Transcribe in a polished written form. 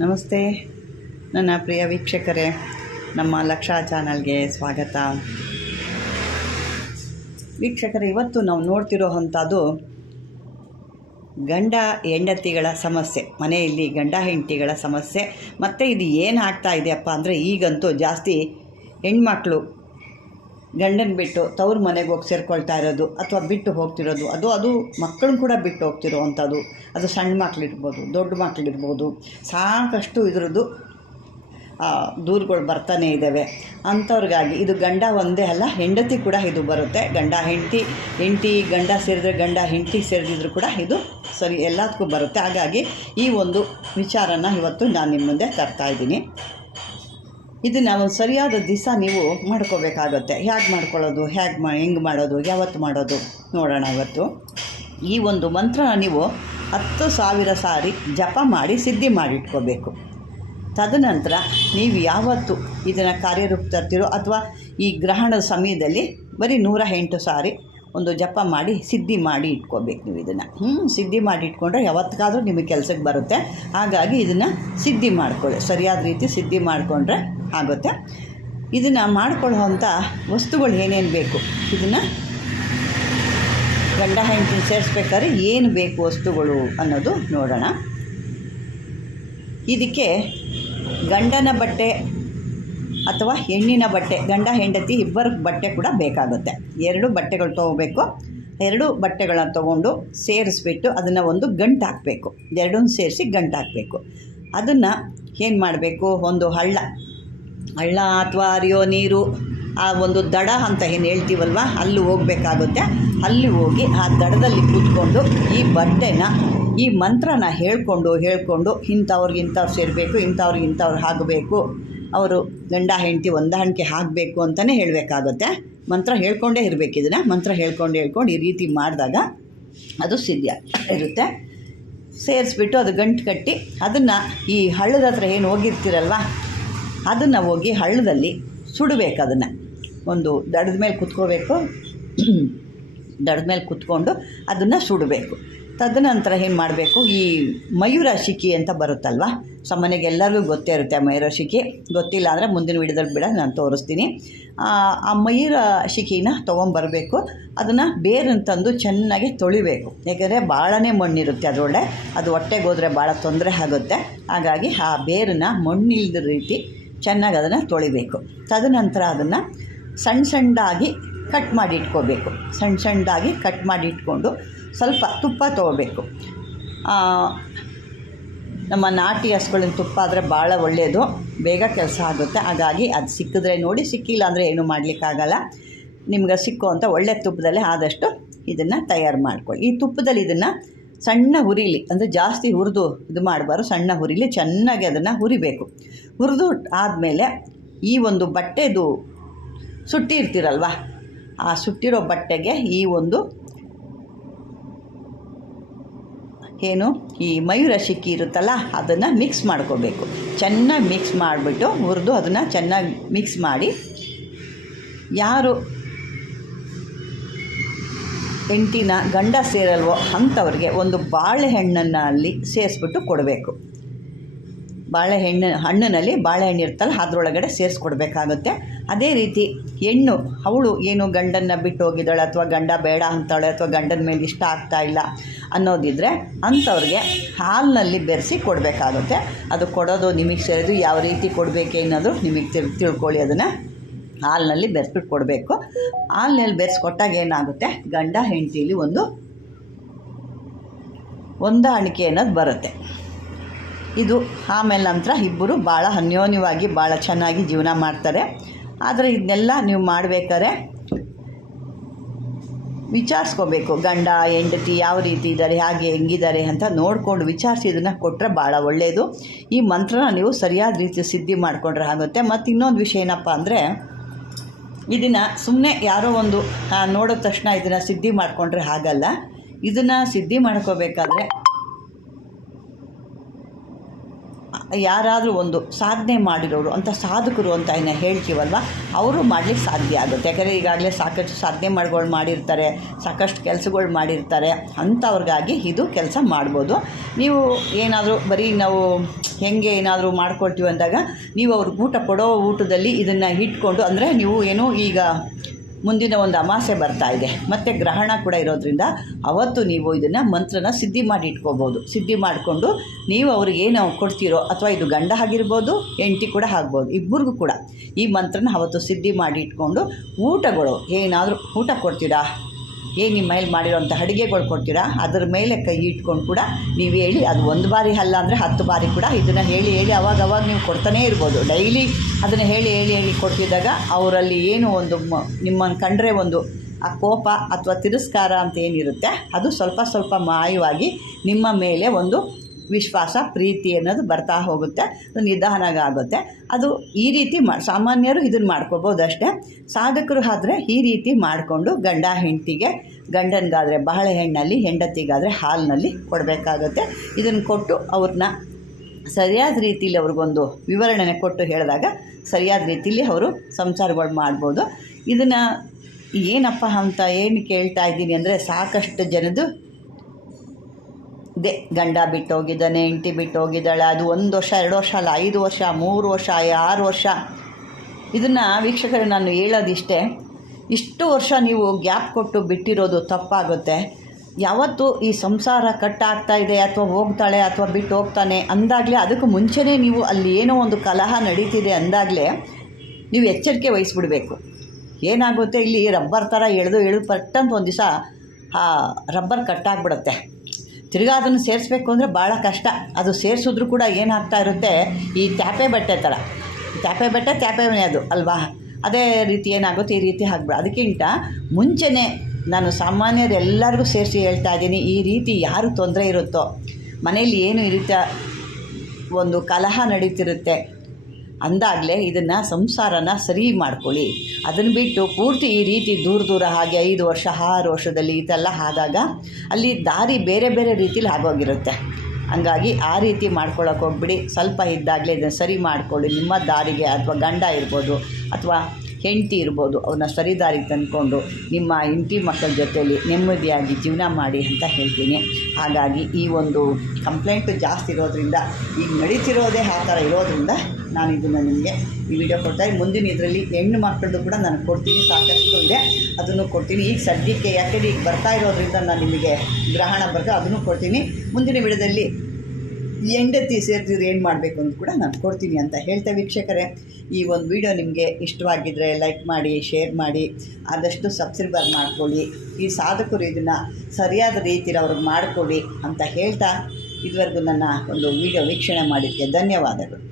ನಮಸ್ತೆ ನನ್ನ ಪ್ರಿಯ ವೀಕ್ಷಕರೇ, ನಮ್ಮ ಲಕ್ಷಾ ಚಾನಲ್ಗೆ ಸ್ವಾಗತ. ವೀಕ್ಷಕರೇ, ಇವತ್ತು ನಾವು ನೋಡ್ತಿರೋ ಅಂಥದ್ದು ಗಂಡ ಹೆಂಡತಿಗಳ ಸಮಸ್ಯೆ, ಮನೆಯಲ್ಲಿ ಗಂಡ ಹೆಂಡತಿಗಳ ಸಮಸ್ಯೆ. ಮತ್ತು ಇದು ಏನು ಆಗ್ತಾ ಇದೆಯಪ್ಪ ಅಂದರೆ, ಈಗಂತೂ ಜಾಸ್ತಿ ಹೆಣ್ಮಕ್ಳು ಗಂಡನ ಬಿಟ್ಟು ತವ್ರ ಮನೆಗೆ ಹೋಗಿ ಸೇರ್ಕೊಳ್ತಾ ಇರೋದು, ಅಥವಾ ಬಿಟ್ಟು ಹೋಗ್ತಿರೋದು, ಅದು ಮಕ್ಕಳನ್ನ ಕೂಡ ಬಿಟ್ಟು ಹೋಗ್ತಿರೋ ಅಂಥದ್ದು. ಅದು ಸಣ್ಣ ಮಕ್ಕಳಿರ್ಬೋದು, ದೊಡ್ಡ ಮಕ್ಕಳಿರ್ಬೋದು, ಸಾಕಷ್ಟು ಇದರದ್ದು ದೂರುಗಳು ಬರ್ತಾನೆ ಇದ್ದಾವೆ. ಅಂಥವ್ರಿಗಾಗಿ ಇದು ಗಂಡ ಒಂದೇ ಅಲ್ಲ, ಹೆಂಡತಿ ಕೂಡ ಇದು ಬರುತ್ತೆ. ಗಂಡ ಹೆಂಡತಿ ಗಂಡ ಸೇರಿದ್ರೆ, ಗಂಡ ಹೆಂಡತಿ ಸೇರಿದ್ರು ಕೂಡ ಇದು ಸರಿ ಎಲ್ಲದಕ್ಕೂ ಬರುತ್ತೆ. ಹಾಗಾಗಿ ಈ ಒಂದು ವಿಚಾರನ ಇವತ್ತು ನಾನು ನಿಮ್ಮ ಮುಂದೆ ತರ್ತಾ ಇದ್ದೀನಿ. ಇದನ್ನು ಒಂದು ಸರಿಯಾದ ದಿವಸ ನೀವು ಮಾಡ್ಕೋಬೇಕಾಗತ್ತೆ. ಹೇಗೆ ಮಾಡ್ಕೊಳ್ಳೋದು, ಹೆಂಗೆ ಮಾಡೋದು, ಯಾವತ್ತು ಮಾಡೋದು ನೋಡೋಣ ಇವತ್ತು. ಈ ಒಂದು ಮಂತ್ರನ ನೀವು 10,000 ಸಾರಿ ಜಪ ಮಾಡಿ ಸಿದ್ಧಿ ಮಾಡಿಟ್ಕೋಬೇಕು. ತದನಂತರ ನೀವು ಯಾವತ್ತು ಇದನ್ನು ಕಾರ್ಯರೂಪ ತರ್ತೀರೋ, ಅಥವಾ ಈ ಗ್ರಹಣದ ಸಮಯದಲ್ಲಿ ಬರೀ 108 ಸಾರಿ ಒಂದು ಜಪ ಮಾಡಿ ಸಿದ್ಧಿ ಮಾಡಿ ಇಟ್ಕೋಬೇಕು. ನೀವು ಇದನ್ನು ಸಿದ್ಧಿ ಮಾಡಿ ಇಟ್ಕೊಂಡ್ರೆ ಯಾವತ್ತಿಗಾದರೂ ನಿಮಗೆ ಕೆಲಸಕ್ಕೆ ಬರುತ್ತೆ. ಹಾಗಾಗಿ ಇದನ್ನು ಸಿದ್ಧಿ ಮಾಡ್ಕೊಳ್ಳಿ, ಸರಿಯಾದ ರೀತಿ ಸಿದ್ಧಿ ಮಾಡಿಕೊಂಡ್ರೆ ಆಗುತ್ತೆ. ಇದನ್ನು ಮಾಡ್ಕೊಳ್ಳೋವಂಥ ವಸ್ತುಗಳು ಏನೇನು ಬೇಕು, ಇದನ್ನು ಗಂಡ ಹೆಂಡತಿ ಸೇರಿಸ್ಬೇಕಾದ್ರೆ ಏನು ಬೇಕು ವಸ್ತುಗಳು ಅನ್ನೋದು ನೋಡೋಣ. ಇದಕ್ಕೆ ಗಂಡನ ಬಟ್ಟೆ ಅಥವಾ ಹೆಣ್ಣಿನ ಬಟ್ಟೆ, ಗಂಡ ಹೆಂಡತಿ ಇಬ್ಬರ ಬಟ್ಟೆ ಕೂಡ ಬೇಕಾಗುತ್ತೆ. 2 ಬಟ್ಟೆಗಳು ತೊಗೋಬೇಕು. 2 ಬಟ್ಟೆಗಳನ್ನು ತೊಗೊಂಡು ಸೇರಿಸ್ಬಿಟ್ಟು ಅದನ್ನು ಒಂದು ಗಂಟು ಹಾಕಬೇಕು. 2 ಸೇರಿಸಿ ಗಂಟು ಹಾಕಬೇಕು. ಅದನ್ನು ಏನು ಮಾಡಬೇಕು, ಒಂದು ಹಳ್ಳ ಅಥವಾ ಹರಿಯೋ ನೀರು, ಆ ಒಂದು ದಡ ಅಂತ ಏನು ಹೇಳ್ತೀವಲ್ವ, ಅಲ್ಲಿ ಹೋಗಬೇಕಾಗುತ್ತೆ. ಅಲ್ಲಿ ಹೋಗಿ ಆ ದಡದಲ್ಲಿ ಕೂತ್ಕೊಂಡು ಈ ಬಟ್ಟೆನ, ಈ ಮಂತ್ರನ ಹೇಳ್ಕೊಂಡು ಇಂಥವ್ರಿಗಿಂಥವ್ರು ಸೇರಬೇಕು, ಇಂಥವ್ರು ಆಗಬೇಕು, ಅವರು ಗಂಡ ಹೆಂಡತಿ ಹೊಂದಾಣಿಕೆ ಆಗಬೇಕು ಅಂತಲೇ ಹೇಳಬೇಕಾಗುತ್ತೆ. ಮಂತ್ರ ಹೇಳ್ಕೊಂಡೇ ಇರಬೇಕು. ಇದನ್ನು ಮಂತ್ರ ಹೇಳ್ಕೊಂಡು ಈ ರೀತಿ ಮಾಡಿದಾಗ ಅದು ಸಿದ್ಧ ಇರುತ್ತೆ. ಸೇರಿಸ್ಬಿಟ್ಟು ಅದು ಗಂಟು ಕಟ್ಟಿ ಅದನ್ನು ಈ ಹಳ್ಳದ ಹತ್ರ ಏನು ಹೋಗಿರ್ತೀರಲ್ವ, ಅದನ್ನು ಹೋಗಿ ಹಳ್ಳದಲ್ಲಿ ಸುಡಬೇಕು. ಅದನ್ನು ಒಂದು ದಡದ ಮೇಲೆ ಕುತ್ಕೋಬೇಕು. ದಡದ ಮೇಲೆ ಕುತ್ಕೊಂಡು ಅದನ್ನು ಸುಡಬೇಕು. ತದನಂತರ ಏನು ಮಾಡಬೇಕು, ಈ ಮಯೂರ ಶಿಖಿ ಅಂತ ಬರುತ್ತಲ್ವ, ಸಾಮಾನ್ಯಗೆ ಎಲ್ಲರಿಗೂ ಗೊತ್ತೇ ಇರುತ್ತೆ. ಆ ಮಯೂರ ಶಿಖಿ ಗೊತ್ತಿಲ್ಲ ಅಂದರೆ ಮುಂದಿನ ವಿಡಿಯೋದಲ್ಲಿ ಬಿಡ ನಾನು ತೋರಿಸ್ತೀನಿ. ಆ ಮಯೂರ ಶಿಖಿನ ತೊಗೊಂಬರಬೇಕು. ಅದನ್ನು ಬೇರನ್ನು ತಂದು ಚೆನ್ನಾಗಿ ತೊಳಿಬೇಕು. ಯಾಕೆಂದರೆ ಭಾಳನೇ ಮಣ್ಣಿರುತ್ತೆ ಅದರೊಳಗೆ, ಅದು ಹೊಟ್ಟೆಗೆ ಹೋದರೆ ಭಾಳ ತೊಂದರೆ ಆಗುತ್ತೆ. ಹಾಗಾಗಿ ಆ ಬೇರನ್ನು ಮಣ್ಣಿಲ್ದ ರೀತಿ ಚೆನ್ನಾಗಿ ಅದನ್ನು ತೊಳಿಬೇಕು. ತದನಂತರ ಅದನ್ನು ಸಣ್ಣದಾಗಿ ಕಟ್ ಮಾಡಿ ಇಟ್ಕೋಬೇಕು. ಸಣ್ಣದಾಗಿ ಕಟ್ ಮಾಡಿ ಇಟ್ಕೊಂಡು ಸ್ವಲ್ಪ ತುಪ್ಪ ತೊಗೋಬೇಕು. ನಮ್ಮ ನಾಟಿ ಹಸುಗಳಿನ ತುಪ್ಪ ಆದರೆ ಭಾಳ ಒಳ್ಳೆಯದು, ಬೇಗ ಕೆಲಸ ಆಗುತ್ತೆ. ಹಾಗಾಗಿ ಅದು ಸಿಕ್ಕಿದ್ರೆ ನೋಡಿ, ಸಿಕ್ಕಿಲ್ಲ ಅಂದರೆ ಏನೂ ಮಾಡಲಿಕ್ಕಾಗಲ್ಲ. ನಿಮ್ಗೆ ಸಿಕ್ಕುವಂಥ ಒಳ್ಳೆ ತುಪ್ಪದಲ್ಲೇ ಆದಷ್ಟು ಇದನ್ನು ತಯಾರು ಮಾಡ್ಕೊಳ್ಳಿ. ಈ ತುಪ್ಪದಲ್ಲಿ ಇದನ್ನು ಸಣ್ಣ ಹುರಿಲಿ, ಅಂದರೆ ಜಾಸ್ತಿ ಹುರಿದು ಇದು ಮಾಡಬಾರ್ದು, ಸಣ್ಣ ಹುರಿಲಿ, ಚೆನ್ನಾಗಿ ಅದನ್ನು ಹುರಿಬೇಕು. ಹುರಿದು ಆದಮೇಲೆ ಈ ಒಂದು ಬಟ್ಟೆದು ಸುಟ್ಟಿರ್ತೀರಲ್ವ, ಆ ಸುಟ್ಟಿರೋ ಬಟ್ಟೆಗೆ ಈ ಒಂದು ಏನು ಈ ಮಯೂರ ಶಿಖಿ ಇರುತ್ತಲ್ಲ ಅದನ್ನು ಮಿಕ್ಸ್ ಮಾಡ್ಕೋಬೇಕು. ಚೆನ್ನಾಗಿ ಮಿಕ್ಸ್ ಮಾಡಿಬಿಟ್ಟು ಹುರಿದು ಅದನ್ನು ಚೆನ್ನಾಗಿ ಮಿಕ್ಸ್ ಮಾಡಿ, ಯಾರು ಹೆಂಡತಿನ ಗಂಡ ಸೇರಲ್ವೋ ಅಂಥವ್ರಿಗೆ ಒಂದು ಬಾಳೆಹಣ್ಣನ್ನು ಅಲ್ಲಿ ಸೇರಿಸ್ಬಿಟ್ಟು ಕೊಡಬೇಕು. ಹಣ್ಣಿನಲ್ಲಿ ಬಾಳೆಹಣ್ಣು ಇರ್ತಲ್ಲ ಅದರೊಳಗಡೆ ಸೇರಿಸ್ಕೊಡ್ಬೇಕಾಗುತ್ತೆ. ಅದೇ ರೀತಿ ಹೆಣ್ಣು, ಅವಳು ಏನು ಗಂಡನ್ನು ಬಿಟ್ಟು ಹೋಗಿದ್ದಾಳೆ, ಅಥವಾ ಗಂಡ ಬೇಡ ಅಂತಾಳೆ, ಅಥವಾ ಗಂಡನ ಮೇಲೆ ಇಷ್ಟ ಆಗ್ತಾ ಇಲ್ಲ ಅನ್ನೋದಿದ್ದರೆ ಅಂಥವ್ರಿಗೆ ಹಾಲಿನಲ್ಲಿ ಬೆರೆಸಿ ಕೊಡಬೇಕಾಗುತ್ತೆ. ಅದು ಕೊಡೋದು ನಿಮಗೆ ಸೇರಿದು, ಯಾವ ರೀತಿ ಕೊಡಬೇಕೇನಾದರೂ ನಿಮಗೆ ತಿಳ್ಕೊಳ್ಳಿ. ಅದನ್ನು ಹಾಲಿನಲ್ಲಿ ಬೆರೆಸ್ಬಿಟ್ಟು ಕೊಡಬೇಕು. ಹಾಲಿನಲ್ಲಿ ಬೆರೆಸ್ಕೊಟ್ಟಾಗ ಏನಾಗುತ್ತೆ, ಗಂಡ ಹೆಂಡತಿಲಿ ಒಂದು ಹೊಂದಾಣಿಕೆ ಅನ್ನೋದು ಬರುತ್ತೆ. ಇದು ಆಮೇಲೆ ನಂತರ ಇಬ್ಬರು ಭಾಳ ಅನ್ಯೋನ್ಯವಾಗಿ ಭಾಳ ಚೆನ್ನಾಗಿ ಜೀವನ ಮಾಡ್ತಾರೆ. ಆದರೆ ಇದನ್ನೆಲ್ಲ ನೀವು ಮಾಡಬೇಕಾದ್ರೆ ವಿಚಾರಿಸ್ಕೋಬೇಕು. ಗಂಡ ಹೆಂಡತಿ ಯಾವ ರೀತಿ ಇದ್ದಾರೆ, ಹೆಂಗಿದ್ದಾರೆ ಅಂತ ನೋಡಿಕೊಂಡು ವಿಚಾರಿಸಿ ಇದನ್ನು ಕೊಟ್ಟರೆ ಭಾಳ ಒಳ್ಳೆಯದು. ಈ ಮಂತ್ರನ ನೀವು ಸರಿಯಾದ ರೀತಿ ಸಿದ್ಧಿ ಮಾಡಿಕೊಂಡ್ರೆ ಆಗುತ್ತೆ. ಮತ್ತು ಇನ್ನೊಂದು ವಿಷಯ ಏನಪ್ಪ ಅಂದರೆ, ಇದನ್ನು ಸುಮ್ಮನೆ ಯಾರೋ ಒಂದು ನೋಡಿದ ತಕ್ಷಣ ಇದನ್ನು ಸಿದ್ಧಿ ಮಾಡಿಕೊಂಡ್ರೆ ಆಗಲ್ಲ. ಇದನ್ನು ಸಿದ್ಧಿ ಮಾಡ್ಕೋಬೇಕಾದ್ರೆ ಯಾರಾದರೂ ಒಂದು ಸಾಧನೆ ಮಾಡಿರೋರು ಅಂತ ಸಾಧಕರು ಅಂತ ಏನು ಹೇಳ್ತೀವಲ್ವ, ಅವರು ಮಾಡಲಿಕ್ಕೆ ಸಾಧ್ಯ ಆಗುತ್ತೆ. ಯಾಕಂದರೆ ಈಗಾಗಲೇ ಸಾಕಷ್ಟು ಸಾಧನೆ ಮಾಡಿರ್ತಾರೆ, ಸಾಕಷ್ಟು ಕೆಲಸಗಳು ಮಾಡಿರ್ತಾರೆ, ಅಂಥವ್ರಿಗಾಗಿ ಇದು ಕೆಲಸ ಮಾಡ್ಬೋದು. ನೀವು ಏನಾದರೂ ಬರೀ ನಾವು ಹೆಂಗೆ ಏನಾದರೂ ಮಾಡ್ಕೊಳ್ತೀವಿ ಅಂದಾಗ ನೀವು ಅವ್ರಿಗೆ ಊಟ ಕೊಡೋ ಊಟದಲ್ಲಿ ಇದನ್ನು ಇಟ್ಕೊಂಡು, ಅಂದರೆ ನೀವು ಏನೋ ಈಗ ಮುಂದಿನ ಒಂದು ಅಮಾಸೆ ಬರ್ತಾ ಇದೆ ಮತ್ತು ಗ್ರಹಣ ಕೂಡ ಇರೋದ್ರಿಂದ ಅವತ್ತು ನೀವು ಇದನ್ನು ಮಂತ್ರನ ಸಿದ್ಧಿ ಮಾಡಿ ಇಟ್ಕೋಬೋದು. ಸಿದ್ಧಿ ಮಾಡಿಕೊಂಡು ನೀವು ಅವ್ರಿಗೆ ಏನು ಕೊಡ್ತೀರೋ, ಅಥವಾ ಇದು ಗಂಡ ಆಗಿರ್ಬೋದು ಹೆಂಡತಿ ಕೂಡ ಆಗ್ಬೋದು, ಇಬ್ಬರಿಗೂ ಕೂಡ ಈ ಮಂತ್ರನ ಅವತ್ತು ಸಿದ್ಧಿ ಮಾಡಿ ಇಟ್ಕೊಂಡು ಊಟಗಳು ಏನಾದರೂ ಊಟ ಕೊಡ್ತೀರಾ, ಏನು ನಿಮ್ಮ ಮನೇಲಿ ಮಾಡಿರೋಂಥ ಅಡುಗೆಗಳು ಕೊಡ್ತೀರಾ, ಅದರ ಮೇಲೆ ಕೈ ಇಟ್ಕೊಂಡು ಕೂಡ ನೀವು ಹೇಳಿ, ಅದು ಒಂದು ಬಾರಿ ಅಲ್ಲ ಅಂದರೆ 10 ಬಾರಿ ಕೂಡ ಇದನ್ನು ಹೇಳಿ ಅವಾಗ ನೀವು ಕೊಡ್ತಾನೇ ಇರ್ಬೋದು. ಡೈಲಿ ಅದನ್ನು ಹೇಳಿ ಕೊಡ್ತಿದ್ದಾಗ ಅವರಲ್ಲಿ ಏನು ಒಂದು ನಿಮ್ಮನ್ನು ಕಂಡ್ರೆ ಒಂದು ಆ ಕೋಪ ಅಥವಾ ತಿರಸ್ಕಾರ ಅಂತ ಏನಿರುತ್ತೆ ಅದು ಸ್ವಲ್ಪ ಮಾಯವಾಗಿ ನಿಮ್ಮ ಮೇಲೆ ಒಂದು ವಿಶ್ವಾಸ, ಪ್ರೀತಿ ಅನ್ನೋದು ಬರ್ತಾ ಹೋಗುತ್ತೆ, ಅದು ನಿಧಾನ ಆಗುತ್ತೆ. ಅದು ಈ ರೀತಿ ಸಾಮಾನ್ಯರು ಇದನ್ನು ಮಾಡ್ಕೋಬೋದು ಅಷ್ಟೇ. ಸಾಧಕರು ಆದರೆ ಈ ರೀತಿ ಮಾಡಿಕೊಂಡು ಗಂಡ ಹೆಂಡತಿಗೆ, ಗಂಡನಿಗಾದರೆ ಬಾಳೆಹಣ್ಣಲ್ಲಿ, ಹೆಂಡತಿಗಾದರೆ ಹಾಲಿನಲ್ಲಿ ಕೊಡಬೇಕಾಗುತ್ತೆ. ಇದನ್ನು ಕೊಟ್ಟು ಅವ್ರನ್ನ ಸರಿಯಾದ ರೀತಿಯಲ್ಲಿ ಅವ್ರಿಗೊಂದು ವಿವರಣೆ ಕೊಟ್ಟು ಹೇಳಿದಾಗ ಸರಿಯಾದ ರೀತಿಯಲ್ಲಿ ಅವರು ಸಂಸಾರಗಳು ಮಾಡ್ಬೋದು. ಇದನ್ನು ಏನಪ್ಪ ಅಂತ ಏನು ಕೇಳ್ತಾ ಇದ್ದೀನಿ ಅಂದರೆ, ಸಾಕಷ್ಟು ಜನದ್ದು ಗಂಡ ಬಿಟ್ಟು ಹೋಗಿದ್ದಾನೆ, ಹೆಂಡತಿ ಬಿಟ್ಟು ಹೋಗಿದ್ದಾಳೆ, ಅದು 1 ವರ್ಷ 2 ವರ್ಷ ಅಲ್ಲ, 5 ವರ್ಷ 3 ವರ್ಷ 6 ವರ್ಷ. ಇದನ್ನು ವೀಕ್ಷಕರೇ ನಾನು ಹೇಳೋದಿಷ್ಟೇ, ಇಷ್ಟು ವರ್ಷ ನೀವು ಗ್ಯಾಪ್ ಕೊಟ್ಟು ಬಿಟ್ಟಿರೋದು ತಪ್ಪಾಗುತ್ತೆ. ಯಾವತ್ತು ಈ ಸಂಸಾರ ಕಟ್ಟಾಗ್ತಾ ಇದೆ ಅಥವಾ ಹೋಗ್ತಾಳೆ ಅಥವಾ ಬಿಟ್ಟು ಹೋಗ್ತಾನೆ ಅಂದಾಗಲೇ, ಅದಕ್ಕೂ ಮುಂಚೆನೇ ನೀವು ಅಲ್ಲಿ ಏನೋ ಒಂದು ಕಲಹ ನಡೀತಿದೆ ಅಂದಾಗಲೇ ನೀವು ಎಚ್ಚರಿಕೆ ವಹಿಸ್ಬಿಡಬೇಕು. ಏನಾಗುತ್ತೆ, ಇಲ್ಲಿ ರಬ್ಬರ್ ಥರ ಎಳೆದು ಪಟ್ಟಂತ ಒಂದು ದಿವಸ ಆ ರಬ್ಬರ್ ಕಟ್ಟಾಗ್ಬಿಡುತ್ತೆ. ತಿರ್ಗಾ ಅದನ್ನು ಸೇರಿಸ್ಬೇಕು ಅಂದರೆ ಭಾಳ ಕಷ್ಟ. ಅದು ಸೇರಿಸಿದ್ರು ಕೂಡ ಏನಾಗ್ತಾ ಇರುತ್ತೆ, ಈ ತ್ಯಾಪೆ ಬಟ್ಟೆ ಥರ, ತ್ಯಾಪೆ ಮನೆ ಅದು ಅಲ್ವಾ, ಅದೇ ರೀತಿ ಏನಾಗುತ್ತೆ, ಈ ರೀತಿ ಆಗ್ಬಿಡ. ಅದಕ್ಕಿಂತ ಮುಂಚೆನೇ ನಾನು ಸಾಮಾನ್ಯರೆಲ್ಲರಿಗೂ ಸೇರಿಸಿ ಹೇಳ್ತಾ ಇದ್ದೀನಿ, ಈ ರೀತಿ ಯಾರು ತೊಂದರೆ ಇರುತ್ತೋ ಮನೇಲಿ ಏನು ಈ ರೀತಿಯ ಒಂದು ಕಲಹ ನಡೀತಿರುತ್ತೆ ಅಂದಾಗಲೇ ಇದನ್ನು ಸಂಸಾರನ ಸರಿ ಮಾಡ್ಕೊಳ್ಳಿ. ಅದನ್ನು ಬಿಟ್ಟು ಪೂರ್ತಿ ಈ ರೀತಿ ದೂರ ಹಾಗೆ 5 ವರ್ಷ 6 ವರ್ಷದಲ್ಲಿ ಇದೆಲ್ಲ ಆದಾಗ ಅಲ್ಲಿ ದಾರಿ ಬೇರೆ ರೀತಿಲಿ ಆಗೋಗಿರುತ್ತೆ. ಹಂಗಾಗಿ ಆ ರೀತಿ ಮಾಡ್ಕೊಳ್ಳೋಕೆ ಹೋಗ್ಬಿಡಿ. ಸ್ವಲ್ಪ ಇದ್ದಾಗಲೇ ಇದನ್ನು ಸರಿ ಮಾಡಿಕೊಳ್ಳಿ. ನಿಮ್ಮ ದಾರಿಗೆ, ಅಥವಾ ಗಂಡ ಇರ್ಬೋದು ಅಥವಾ ಹೆಂಡತಿ ಇರ್ಬೋದು, ಅವನ್ನ ಸರಿ ದಾರಿಗೆ ತಂದ್ಕೊಂಡು ನಿಮ್ಮ ಹೆಂಡತಿ ಮಕ್ಕಳ ಜೊತೆಯಲ್ಲಿ ನೆಮ್ಮದಿಯಾಗಿ ಜೀವನ ಮಾಡಿ ಅಂತ ಹೇಳ್ತೀನಿ. ಹಾಗಾಗಿ ಈ ಒಂದು ಕಂಪ್ಲೇಂಟು ಜಾಸ್ತಿ ಇರೋದ್ರಿಂದ, ಈಗ ನಡೀತಿರೋದೇ ಆ ಥರ ಇರೋದ್ರಿಂದ ನಾನು ಇದನ್ನು ನಿಮಗೆ ಈ ವಿಡಿಯೋ ಕೊಡ್ತಾಯಿದ್ದೀನಿ. ಮುಂದಿನ ಇದರಲ್ಲಿ ಹೆಣ್ಣು ಮಕ್ಕಳದ್ದು ಕೂಡ ನಾನು ಕೊಡ್ತೀನಿ, ಸಾಕಷ್ಟು ಇದೆ, ಅದನ್ನು ಕೊಡ್ತೀನಿ. ಈಗ ಸದ್ಯಕ್ಕೆ ಯಾಕೆಂದರೆ ಈಗ ಬರ್ತಾ ಇರೋದ್ರಿಂದ ನಾನು ನಿಮಗೆ ಗ್ರಹಣ ಬರ್ತದೆ, ಅದನ್ನು ಕೊಡ್ತೀನಿ. ಮುಂದಿನ ವಿಡಿಯೋದಲ್ಲಿ ಹೆಂಡತಿ ಸೇರ್ತಿದ್ರೆ ಏನು ಮಾಡಬೇಕು ಅಂತ ಕೂಡ ನಾನು ಕೊಡ್ತೀನಿ ಅಂತ ಹೇಳ್ತಾ, ವೀಕ್ಷಕರೇ ಈ ಒಂದು ವಿಡಿಯೋ ನಿಮಗೆ ಇಷ್ಟವಾಗಿದ್ದರೆ ಲೈಕ್ ಮಾಡಿ, ಶೇರ್ ಮಾಡಿ, ಆದಷ್ಟು ಸಬ್ಸ್ಕ್ರೈಬರ್ ಮಾಡ್ಕೊಳ್ಳಿ. ಈ ಸಾಧಕರು ಇದನ್ನು ಸರಿಯಾದ ರೀತಿಯಲ್ಲಿ ಅವ್ರಿಗೆ ಮಾಡಿಕೊಡಿ ಅಂತ ಹೇಳ್ತಾ, ಇದುವರೆಗೂ ನನ್ನ ಒಂದು ವಿಡಿಯೋ ವೀಕ್ಷಣೆ ಮಾಡಿದ್ದಕ್ಕೆ ಧನ್ಯವಾದಗಳು.